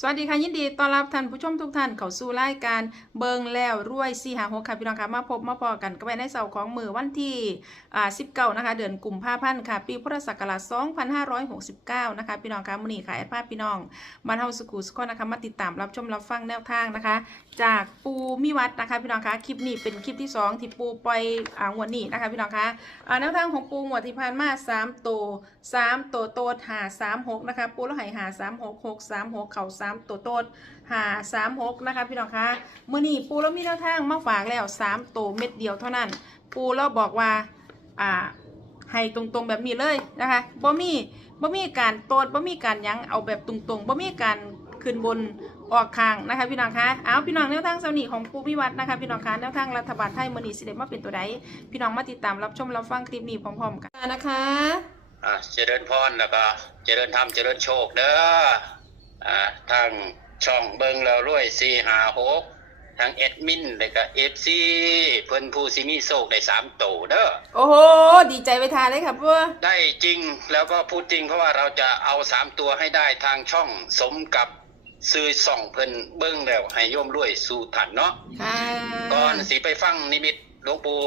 สวัสดีค่ะยินดีต้อนรับท่านผู้ชมทุกท่านเข้าสู่รายการเบิงแล้วรวย456ค่ะพี่น้องค่ะมาพบมาพอกันก็ไปในเสาร์ของมือวันที่19นะคะเดือนกุมภาพันธ์ค่ะปีพุทธศักราช2569นะคะพี่น้องค่ะมื้อนี้ค่ะแอดภาพพี่น้องบ้านเฮาสุขุสุขนะคะมาติดตามรับชมรับฟังแนวทางนะคะ จากปูมิวัดนะคะพี่น้องคะคลิปนี้เป็นคลิปที่2ที่ปูปล่อยงวดนี้นะคะพี่น้องคะแนวทางของปูงวดที่ผ่านมา3 ตัวโตด536นะคะปูแล้วให้536 636เข่า3ตัวโตด536นะคะพี่น้องคะเมื่อนี้ปูแล้วมีแนวทางมาฝากแล้ว3ตัวเม็ดเดียวเท่านั้นปูแล้วบอกว่าให้ตรงๆแบบนี้เลยนะคะบ่มีการโตดบ่มีการยั้งเอาแบบตรงๆบ่มีการขึ้นบนออกข้างนะคะพี่น้องคะเอาพี่น้องแนวทางเสาร์นี้ของปูมิวัดนะคะพี่น้องคะแนวทางรัฐบาลไทยมื้อนี้สิได้มาเป็นตัวใดพี่น้องมาติดตามรับชมรับฟังคลิปนี้พร้อมๆกันนะคะเจริญพรแล้วก็เจริญธรรมเจริญโชคเด้อทางช่องเบิงแล้วรวย456ทางแอดมินแล้วก็ FC เพิ่นผู้สิมีโชคได้3โตเด้อโอ้โหดีใจไปทานเลยครับพ่อได้จริงแล้วก็พูดจริงเพราะว่าเราจะเอา3ตัวให้ได้ทางช่องสมกับซื้อส่องเพิ่นเบิ่งแล้วให้โยมรวยสู่ทันเนาะก่อนสิไปฟังนิมิตหลวงปู่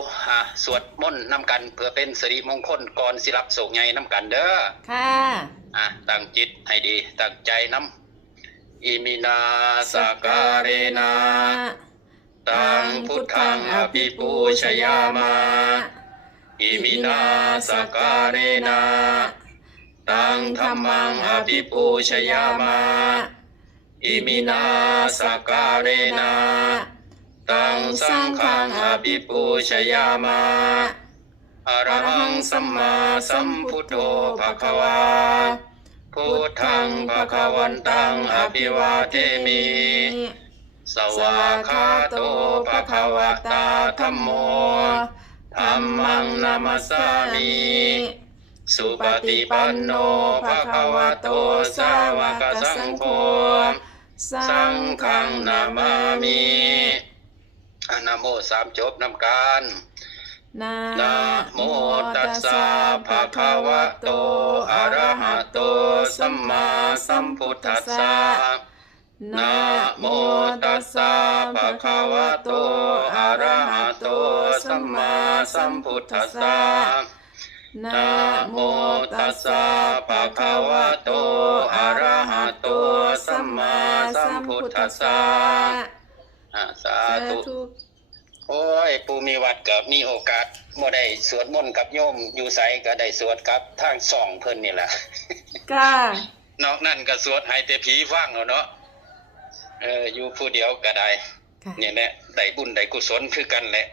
สวดมนต์นำกันเพื่อเป็นสิริมงคลก่อนสิรับโศกใหญ่นำกันเด้อค่ะตั้งจิตให้ดีตั้งใจนำอิมินาสการเรนาตังพุทธังอภิปูชยามาอิมินาสการเรนาตังธัมมังอภิปูชยามาอิมินาสการเรนาตังสังฆังอภิปูชยามาอะระหังสัมมาสัมพุทโธภควาพุทธังภควันตังอภิวาเทมิสวากขาโตภควตาธัมโมธัมมังนามัสสามิสุปฏิปันโนภควโตสาวกสังโฆสังฆังนามามินะโม3จบนำกันนะโมตัสสะภะคะวะโตอะระหะโตสัมมาสัมพุทธัสสะนะโมตัสสะภะคะวะโตอะระหะโตสัมมาสัมพุทธัสสะนะโมตัสสะภะคะวะโตอะระหะโตสัมมาสัมพุทธัสสะสาธุโอ้ยปูมีวัดกับมีโอกาสบ่ได้สวดมนต์กับโยมอยู่ไสก็ได้สวดกับทางส่องเพิ่นนี่แหละนอกนั้นก็สวดให้แต่ผีฟังเนาะอยู่ผู้เดียวก็ได้เนี่ยแหละได้บุญได้กุศลคือกันแหละ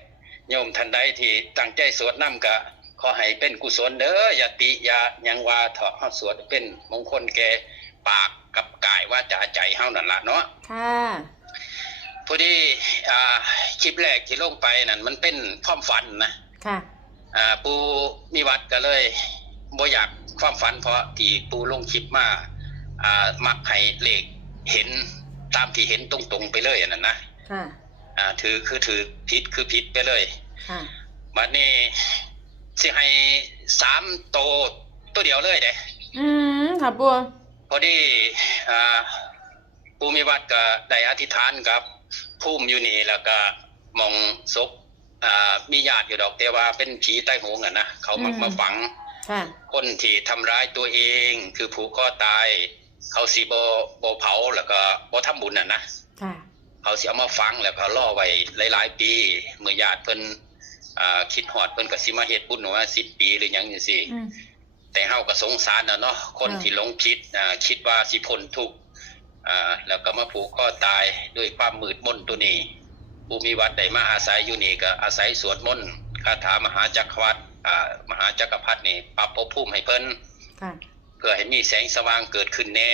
โยมท่านใดที่ตั้งใจสวดนำก็ขอให้เป็นกุศลเด้ออย่าติอย่าหยังว่าเถาะเฮาสวดเป็นมงคลแก่ปากกับกายวาจาใจเฮานั่นล่ะเนาะค่ะพอดีคลิปแรกที่ลงไปนั่นมันเป็นความฝันนะค่ะปูมีวัดก็เลยบ่อยากความฝันเพราะที่ปูลงคลิปมามักให้เลขเห็นตามที่เห็นตรงๆไปเลยนั่นนะค่ะถือผิดคือผิดไปเลยค่ะบัดนี้สิให้3ตัวเดียวเลยเด้ค่ะบัวพอดีปูมีวัดก็ได้อธิษฐานกับภูมิอยู่นี่แล้วก็มองศพมีญาติอยู่ดอกแต่ว่าเป็นผีใต้โหงนะเขามักมาฝังคนที่ทำร้ายตัวเองคือผูกคอตายเขาสิบ่เผาแล้วก็บ่ทำบุญนะเขาสิเอามาฝังแล้วก็ล่อไว้หลายๆปีเมื่อญาติเพิ่นคิดฮอดเพิ่นก็สิมาเฮ็ดบุญว่า10 ปีหรือหยังจังซี่แต่เฮาก็สงสารเนาะคนที่หลงผิดคิดว่าสิพ้นทุกข์แล้วก็มาผูกคอตายด้วยความมืดมนตัวนี้ผู้มีวัดได้มาอาศัยอยู่นี่ก็อาศัยสวดมนต์คาถามหาจักรวรรดิมหาจักรพรรดินี่ปรับภพภูมิให้เพิ่นเพื่อให้มีแสงสว่างเกิดขึ้นแน่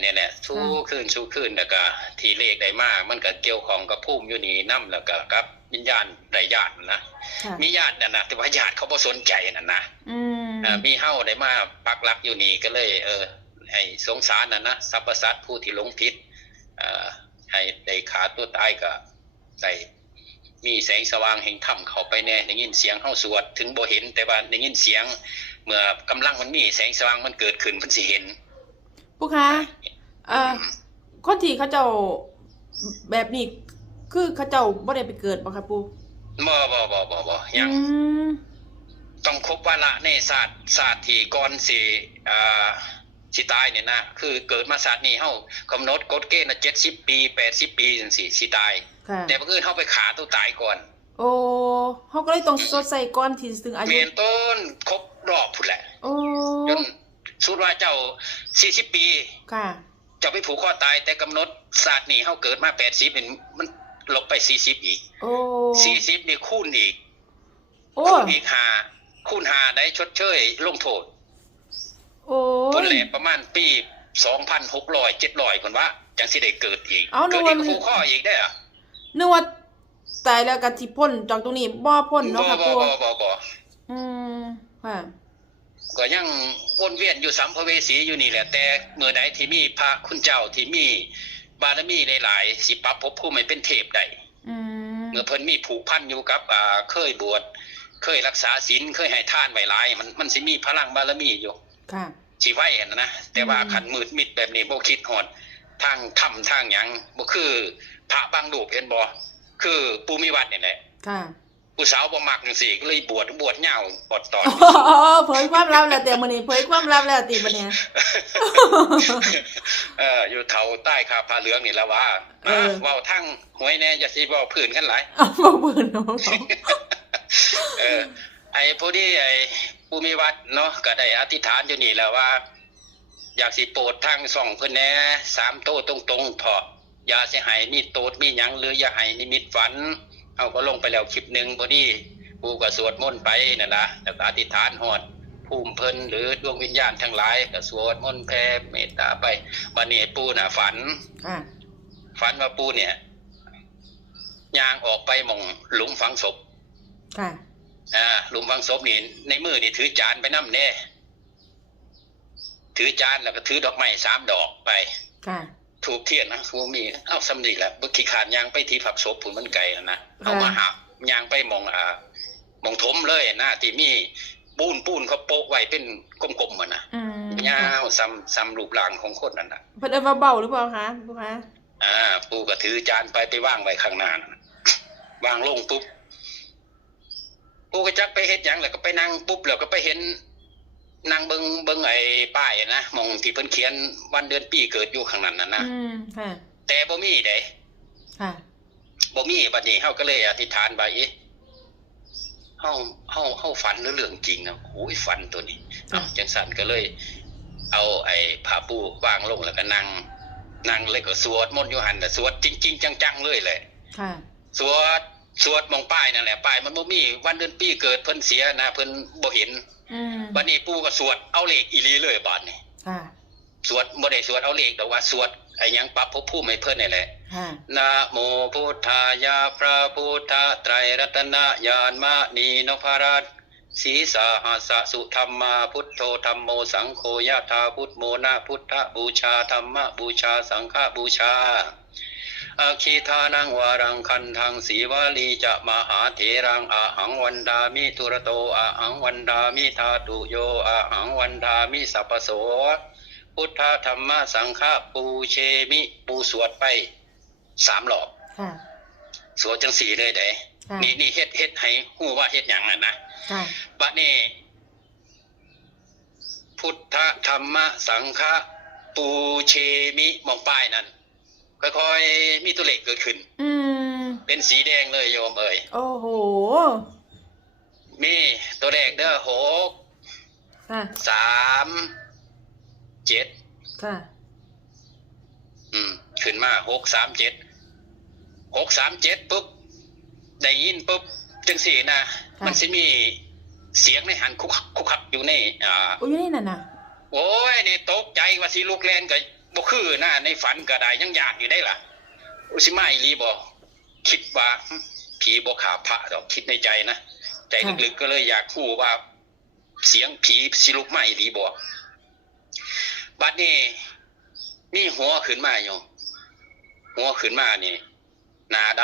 เนี่ยแหละสู้ขึ้นแล้วก็ที่เลขได้มามันก็เกี่ยวของกับภูมิอยู่นี่นำแล้วก็กับวิญญาณได้ญาตินะมีญาตินั่นนะแต่ว่าญาติเขาบ่สนใจนั่นนะมีเฮาได้มาปักหลักอยู่นี่ก็เลยให้สงสารนะสรรพสัตว์ผู้ที่หลงผิดให้ได้ขาตัวตายก็ได้มีแสงสว่างแห่งธรรมเข้าไปแน่ได้ยินเสียงเฮาสวดถึงบ่เห็นแต่ว่าได้ยินเสียงเมื่อกำลังมันมีแสงสว่างมันเกิดขึ้นเพิ่นสิเห็นผู้ค้า คนที่เขาเจ้าแบบนี้คือเขาเจ้าบ่ได้ไปเกิดบ่ครับปู่บ่ยังต้องครบวาระในศาสตร์ที่ก่อนสิตายเนี่ยนะคือเกิดมาศาสตร์นี้เฮากำหนดกฎเกณฑ์70 ปี80 ปีจังซี่สิตายแต่บางทีเฮาไปฆ่าตัวตายก่อนโอ้เฮาก็เลยต้องสดใส่ก่อนที่ถึงอายุเปลี่ยนต้นครบรอบพุ่นแหละโอ้จนสุดว่าเจ้า40 ปีค่ะเจ้าไปผูกคอตายแต่กำหนดศาสตร์นี้เฮาเกิดมา80นี่มันลบไป40อีกโอ้40นี่คูณอีกโอ้อีก5คูณ5ได้ชดเชยลงโทษโอ้ผลแหลประมาณปี2,600 700คนว่าจังสิได้เกิดอีกเกิดอีกผูกคออีกได้อ่ะนึกว่าตายแล้วก็สิพ้นจากตรงนี้บ่พ้นเนาะครับปู่บ่ค่ะก็ยังวนเวียนอยู่สัมภเวสีอยู่นี่แหละแต่เมื่อใดที่มีพระคุณเจ้าที่มีบารมีหลายๆสิปรับภพภูมิให้เป็นเทพได้เมื่อเพิ่นมีผูกพันอยู่กับเคยบวชเคยรักษาศีลเคยให้ทานไว้หลายมันสิมีพลังบารมีอยู่ค่ะสิไว้นะแต่ว่าขันมืดมิดแบบนี้บ่คิดฮอดทางถ้ำทางหยังบ่คือพระบางรูปเห็นบ่คือปู่มีวัดนี่แหละค่ะผู้สาวบ่มักจังซี่ก็เลยบวชยาวบวชตอนเผยความลับแล้วแต่มื้อนี้เผยความลับแล้วติบัดนี้อยู่เฒ่าใต้คาผ้าเหลืองนี่แหละว่าเว้าทั้งหวยแน่อย่าสิเว้าพื้นกันหลายเว้าพื้นเนาะไอ้ผู้ที่ไอ้ผู้มีวัดเนาะก็ได้อธิษฐานอยู่นี่แล้วว่าอยากสิโปรดทางส่องเพิ่นแหน่3โตตรงๆพออย่าสิให้มีโตดมีหยังหรืออย่าให้นิมิตฝันเอาก็ลงไปแล้วคลิปนึงพอดีปู่ก็สวดมนต์ไปนั่นล่ะแล้วก็อธิษฐานฮอดภูมิเพิ่นหรือดวงวิญญาณทั้งหลายก็สวดมนต์แผ่เมตตาไปบัดนี้ปู่น่ะฝันว่าปู่เนี่ยย่างออกไปหม่องหลุมฝังศพหลุมฝังศพนี่ในมือนี่ถือจานไปนำแน่ถือจานแล้วก็ถือดอกไม้3ดอกไปถูกเทียนนะครูมีเอาสำนีแหละบ่ขี้ขานย่างไปที่ผักศพพุ่นมันไกลนะเอามาหาย่างไปมองถมเลยนะที่มีปูนเขาโปะไว้เป็นกลมๆน่ะยาวซ้ำรูปร่างของคนนั่นน่ะเพิ่นเอามาเบาหรือเปล่าคะปู่คะปู่ก็ถือจานไปวางไว้ข้างหน้าวางลงปุ๊บปู่ก็จักไปเฮ็ดหยังแล้วก็ไปนั่งปุ๊บแล้วก็ไปเห็นนางเบิ่งไอ้ป้ายนะมองที่เพิ่นเขียนวันเดือนปีเกิดอยู่ข้างนั้นน่ะนะค่ะแต่บ่มีเด้ค่ะบ่มีบัดนี้เฮาก็เลยอธิษฐานว่าเฮาฝันหรือเรื่องจริงนะโอ้ยฝันตัวนี้จังซั่นก็เลยเอาไอ้ผ้าปูวางลงแล้วก็นั่งเลยก็สวดมนต์อยู่หั่นน่ะสวดจริงๆจังๆเลยแหละค่ะสวดมองป้ายนั่นแหละป้ายมันบ่มีวันเดือนปีเกิดเพิ่นเสียนะเพิ่นบ่เห็นบัดนี้ปู่ก็สวดเอาเลขอีหลีเลยบัดนี้สวดบ่ได้สวดเอาเลขแต่ว่าสวดไอ้หยังปรับภพภูมิให้เพิ่นนี่แหละนะโมพุทธายะพระพุทธไตรรัตนญาณมณีนพรัตน์สีสาหสสุธรรมาพุทโธธัมโมสังโฆยะถาพุทโมนะพุทธบูชาธัมมบูชาสังฆบูชาอาคีทานังวารังคันทังสีวาลีจะมหาเถรังอาหังวันดามิทุระโตอาหังวันดามิธาตุโยอาหังวันดามิสัพพโสพุทธธรรมสังฆปูเชมิปูสวดไป3รอบสวดจัง4เลยเด้นี่เฮ็ดให้ฮู้ว่าเฮ็ดหยังน่ะนะบัดนี้พุทธธรรมสังฆปูเชมิมองป้ายนั่นค่อยๆมีตัวเลขเกิดขึ้นเป็นสีแดงเลยโยมเอ้ยโอ้โหมีตัวเลขเด้อ6 3 7ค่ะขึ้นมา6 3 7 ปุ๊บได้ยินปุ๊บจังซี่นะมันสิมีเสียงในหันคุกคักอยู่ในอยู่ในนั่นน่ะโอ้ยนี่ตกใจว่าสิลูกแลนก็บ่คือนะในฝันก็ได้ยังอยากอยู่ได้ล่ะอุสิมาอีหลีบ่คิดว่าผีบ่ขาพระดอกคิดในใจนะใจลึกๆก็เลยอยากรู้ว่าเสียงผีสิลุกมาอีหลีบ่บัดนี้มีหัวขึ้นมาอยู่หัวขึ้นมานี่หน้าด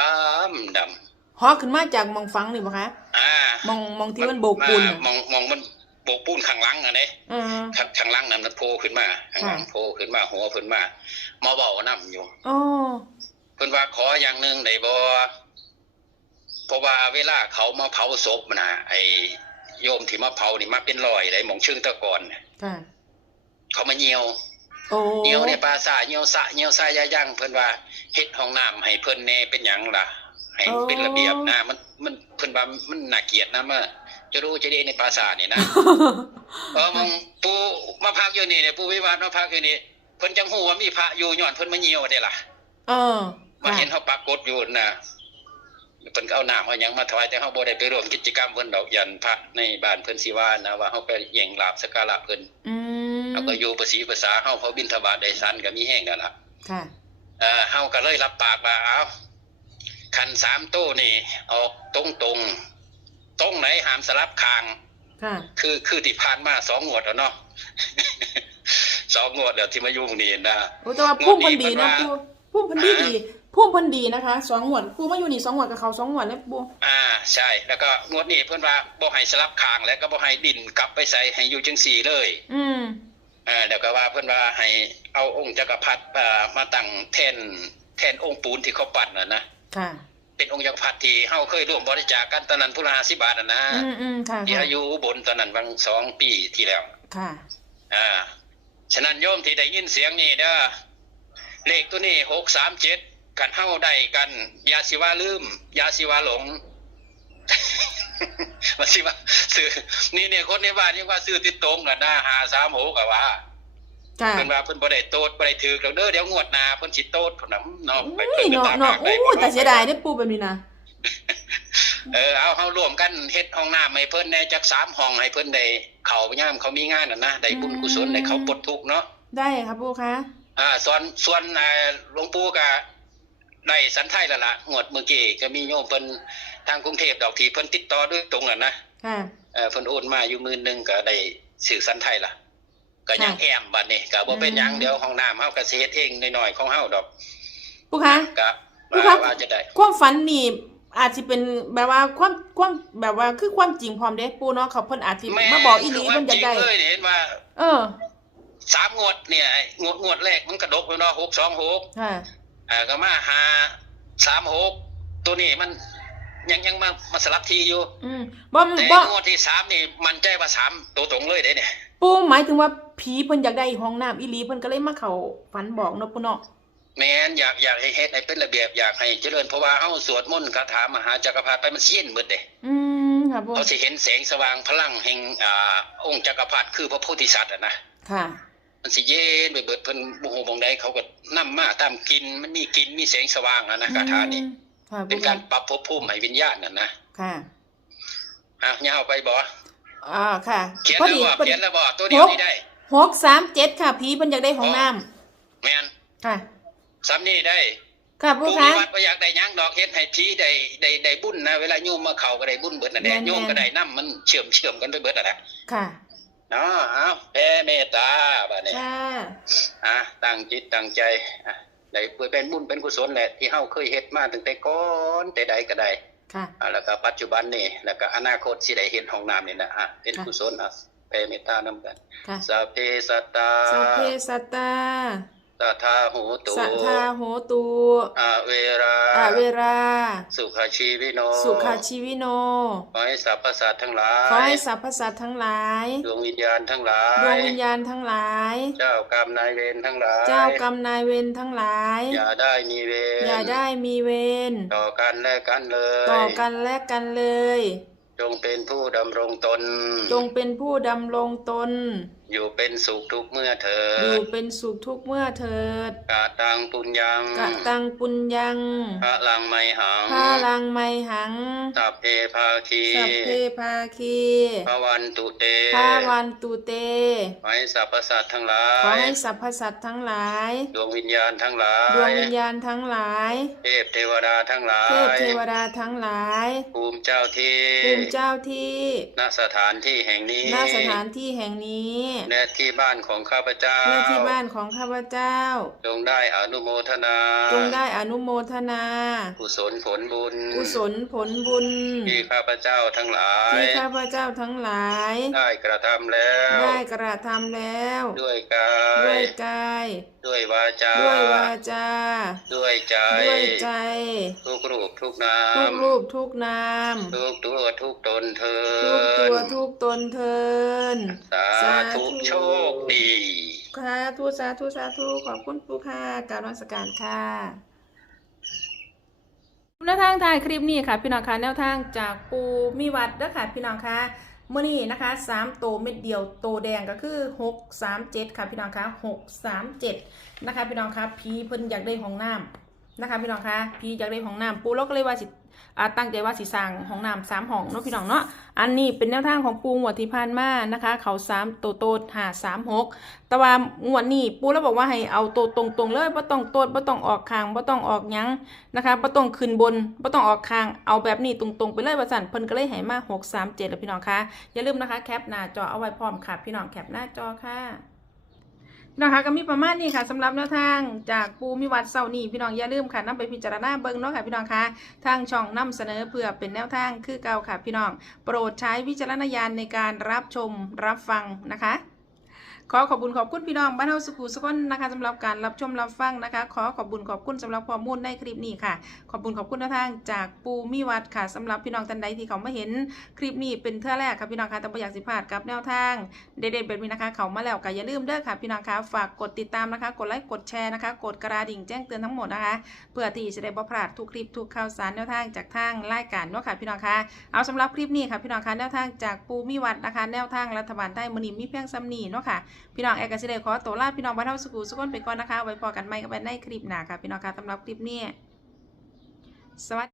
ำหัวขึ้นมาจากมองฟังนี่บ่คะมองที่มันโบกปูนมองมันโ โบกปูนข้างหลังอ่ะเด้ เออ ข้างหลังนั้นมันโผล่ขึ้นมาข้างหลัง ค่ะ โผล่ขึ้นมาหัวขึ้นมามาเว้านํอยู่ โอ้ เพิ่นว่าขออย่างหนึงได้บ่เพราะว่าเวลาเขามาเผาศพน่ะไอ้โยมที่มาเผานี่มาเป็นร้อยได้หม่องชึงตะกอนน่ะ ค่ะ เขามาเหี่ยว โอ้ เหี่ยวในปราสาทเหี่ยวสะเหี่ยวทรายยายั่งเพิ่นว่าเฮ็ดห้องน้ำให้เพิ่นแน่เป็นหยังล่ะให้เป็นระเบียบนะมันเพิ่นว่ามันน่าเกลียดนะมาจะรู้จะดีในปราสาทนี่นะ มึงปู่มาพักอยู่นี่เนี่ยปู่วิวัฒน์มาพักอยู่นี่เพิ่นจังฮู้ว่ามีพระอยู่ย้อนเพิ่นมาเหี่ยวได้ล่ะ เออ มาเห็นเฮาปรากฏอยู่น่ะเพิ่นก็เอาน้ำเอาหยังมาถวายแต่เฮาบ่ได้ไปร่วมกิจกรรมเพิ่นดอกยันพระในบ้านเพิ่นสิว่านะว่าเฮาไปแย่งลาภสักการะเพิ่น อืม เฮาก็อยู่ประสีภาษาเฮาเขาบิณฑบาตได้สันก็มีแห้งนั่นล่ะ ค่ะ เฮาก็เลยรับปากว่าเอาคัน3โต้นี่ออกตรงไหนห้ามสลับข้าง ค่ะ คือที่ผ่านมา2งวดแล้วเนาะ 2งวดแล้วที่มาอยู่ตรงนี้นะ โอ้แต่ว่าพุ่มเพันดีนะ งวดนี้ ปูพุ่มเพันดีดีพุ่มเพันดีนะคะ2 งวดปูมาอยู่นี่2 งวดกับเขา2 งวดแล้วปู ใช่แล้วก็งวดนี้เพิ่นว่าบ่ให้สลับข้างแล้วก็บ่ให้ดินกลับไปใส่ให้อยู่จังซี่เลย อืม แล้วก็ว่าเพิ่นว่าให้เอาองค์จักรพรรดิมาตั้งแทนองค์ปูนที่เขาปั้นน่ะนะ ค่ะ เป็นองค์จักรพรรดิที่เฮาเคยร่วมบริจาคกันตอนนั้นพุละ50 บาทน่ะนะ ค่ะ ที่อายุอุบลตอนนั้นบาง2 ปีที่แล้ว ค่ะ ฉะนั้นโยมที่ได้ยินเสียงนี้เด้อเลขตัวนี้637กันเฮาได้กันอย่าสิว่าลืมอย่าสิว่าหลง ว่าสิว่าซื้อนี่คนในบ้านยังว่าซื้อติดตรงกันนะ536ก็ว่า ค่ะ เพิ่นว่าเพิ่นบ่ได้โตดบ่ได้ถือแล้วเด้อเดี๋ยวงวดหน้าเพิ่นสิโตดพุ่นน่ะเนาะไป อุ้ย เพิ่น เนาะ ไป โอ้แต่เสียดายได้ปูแบบนี้นะ เอาเฮาร่วมกันเฮ็ดห้องน้ำให้เพิ่นได้จัก3ห้องให้เพิ่นได้เข้ายามเขามีงานน่ะนะได้บุญกุศลได้เขาปลดทุกข์เนาะ ได้ครับปูคะ ส่วนหลวงปู่ก็ได้สันไทยแล้วล่ะงวดเมื่อกี้ก็มีโยมเพิ่นทางกรุงเทพดอกที่เพิ่นติดต่อด้วยตรงน่ะนะ ค่ะ เพิ่นโอนมาอยู่10,000ก็ได้สื่อสันไทยล่ะก็ยังแอมบัดนี้ก็บ่เป็นหยังเดี๋ยวห้องน้ำเฮาก็สิเฮ็ดเองน้อยๆของเฮาดอก ปูคะ ก็ ปูคะ ว่าจะได้ ความฝันนี่อาจจะเป็นแบบว่าความแบบว่าคือความจริงพร้อมเด้ปูเนาะเขาเพิ่นอาจจะมาบอกอีหลีเพิ่นอยากได้ คือว่าจริงเลยเห็นว่า เออ 3 งวดเนี่ยงวดแรกมันกระดกแล้วเนาะ626 ค่ะ ก็มา536ตัวนี้มันยังมาสลับทีอยู่ บ่ แต่ บ่ งวดที่3นี่มันใจว่า3ตัวตรงเลยเด้เนี่ย ปูหมายถึงว่าผีเพิ่นอยากได้ห้องน้ำอีหลีเพิ่นก็เลยมาเข้าฝันบอกเนาะปูเนาะ แม่นอยากให้เฮ็ดให้เป็นระเบียบอยากให้เจริญเพราะว่าเฮาสวดมนต์คาถามหาจักรพรรดิไปมันสิเย็นหมดเด้ ค่ะปู เขาสิเห็นแสงสว่างพลังแห่งองค์จักรพรรดิคือพระโพธิสัตว์นะ ค่ะ มันสิเย็นไปเบิดเพิ่นบ่ฮู้บ่งใดเขาก็นำมาตามกินมันมีกินมีแสงสว่างนะคาถานี้ ค่ะ เป็นการปรับภพภูมิให้วิญญาณนั่นนะ ค่ะ ยาวไปบ่ ค่ะ เขียน พอ แล้ว ดี บ่เขียนแล้วบ่ตัวเดียวนี้ได้ 637ค่ะผีเพิ่นอยากได้ห้องน้ำ แม่น ค่ะ ซ้ำนี้ได้ ค่ะปู ผู้ คะ มีวัดบ่อยากได้หยังดอกเฮ็ดให้ผีได้บุญนะเวลาโยมมาเข้าก็ได้บุญเบิดนั่นแหละ แม่นๆ โยมก็ได้นํมันเชื่อมกันไปเบิดนั่นแหละ ค่ะ เนาะเอาแผ่เมตตาบัดนี้ ค่ะ ตั้งจิตตั้งใจได้เป็นบุญเป็นกุศลแหละที่เฮาเคยเฮ็ดมาตั้งแต่ก่อนแต่ใดก็ได้ ค่ะ แล้วก็ปัจจุบันนี่แล้วก็อนาคตสิได้เฮ็ดห้องน้ำนี่นะเป็นกุศลแผ่เมตตานำกัน ค่ะ สัพเพสัตตา สัพเพสัตตา สัทธาโหตุ สัทธาโหตุ อเวรา อเวรา สุขชีวิโน สุขาชีวิโน ขอให้สรรพสัตว์ทั้งหลา ขอย ให้สรรพสัตว์ทั้งหลาย ดวงวิญญาณทั้งหลา ดวง ย วิญญาณทั้งหลาย เจ้ากรรมนายเวรทั้งหลาย เจ้ากรรมนายเวรทั้งหลาย อย่าได้มีเวร อย่าได้มีเวร ต่อกันและกันเลย ต่อกันและกันเลย จงเป็นผู้ดำรงตน จงเป็นผู้ดำรงตน อยู่เป็นสุขทุกเมื่อเถิ อยู่ ด เป็นสุขทุกเมื่อเถิด กะตังปุญญัง กะตังปุญญัง พระลังไมหัง พาลังไมหัง สัพเพภาคี สัพเพภาคี พระวันตุเต พาวันตุเต ขอให้สรรพสัตว์ทั้งหลา ขอย ให้สรรพสัตว์ทั้งหลาย ดวงวิญญาณทั้งหลา ดวง ย วิญญาณทั้งหลาย เทพเทวดาทั้งหลา เทพ ย เทวดาทั้งหลาย ภูมิเจ้าที่ ภูมิเจ้าที่ ณสถานที่แห่งนี้ ณสถานที่แห่งนี้ และที่บ้านของข้าพเจ้า และที่บ้านของข้าพเจ้า จงได้อนุโมทนา จงได้อนุโมทนา กุศลผลบุญ กุศลผลบุญ ที่ข้าพเจ้าทั้งหลาย ที่ข้าพเจ้าทั้งหลาย ได้กระทำแล้ว ได้กระทำแล้ว ด้วยกา ด้วย ยกาย ด้วยวาจา ด้วยวาจา ด้วยใจ ด้วยใจ ทุกรูปทุกนาม ทุกรูปทุกนาม ทุกตัวทุกตนเทิน ทุกตัวทุกตนเทิน สาธุโชคดี สาธุสาธุสาธุขอบคุณปู่ค่ะกรารนมัสการค่ะแนวทางถ่ายคลิปนี้ค่ะพี่น้องคะแนวทางจากปูมีวัดเด้อค่ะพี่น้องคะเมื่อนี้นะคะ3ตัวเม็ดเดียวโตแดงก็คือ637ค่ะพี่น้องคะ637นะคะพี่น้องคะพีเพิ่นอยากได้ห้องน้ำนะคะพี่น้องคะพีอยากได้ห้องน้ำปูเราก็เลยว่าสิตั้งใจว่าสิสร้างห้องน้ำ3ห้องเนาะพี่น้องเนาะอันนี้เป็นแนวทางของปูงวดที่ผ่านมานะคะเขา3โต536แต่ว่างวดนี้ปูแล้วบอกว่าให้เอาโตตรงๆเลยบ่ต้องโตดบ่ต้องออกข้างบ่ต้องออกหยังนะคะบ่ต้องขึ้นบนบ่ต้องออกข้างเอาแบบนี้ตรงๆไปเลยว่าสั่นเพิ่นก็เลยให้มา637แล้วพี่น้องคะอย่าลืมนะคะแคปหน้าจอเอาไว้พร้อมค่ะพี่น้องแคปหน้าจอค่ะนะคะก็มีประมาณนี้ค่ะสำหรับแนวทางจากปูมิวัดเซานี่พี่น้องอย่าลืมค่ะนำไปพิจารณาเบิ่งเนาะค่ะพี่น้องคะทางช่องนำเสนอเพื่อเป็นแนวทางคือเก่าค่ะพี่น้องโปรดใช้วิจารณญาณในการรับชมรับฟังนะคะขอขอบคุณพี่น้องบ้านเฮาสุขุสุขนนะคะสำหรับการรับชมรับฟังนะคะขอขอบคุณสำหรับข้อมูลในคลิปนี้ค่ะขอบคุณแนวทางจากปูมิวัดค่ะสำหรับพี่น้องท่านใดที่เขามาเห็นคลิปนี้เป็นเทื่อแรกค่ะพี่น้องค่ะแต่บ่อยากสิพลาดกับแนวทางเด็ดๆแบบนี้นะคะเขามาแล้วก็อย่าลืมเด้อค่ะพี่น้องค่ะฝากกดติดตามนะคะกดไลค์กดแชร์นะคะกดกระดิ่งแจ้งเตือนทั้งหมดนะคะเพื่อที่จะได้บ่พลาดทุกคลิปทุกข่าวสารแนวทางจากทางรายการเนาะค่ะพี่น้องค่ะเอาสำหรับคลิปนี้ค่ะพี่น้องค่ะแนวทางจากปูมิวัดนะคะแนวทางรัฐบาลไทยมื้อนี้มีเพียงซ้ำนี้เนาะค่ะพี่น้องแอกก็สิได้ขอตัวลาพี่น้องบ้านเฮาสุขุสุขนไปก่อนนะคะไว้พอกันใหม่กับในคลิปหน้าค่ะพี่น้องค่ะสำหรับคลิปนี้สวัสดี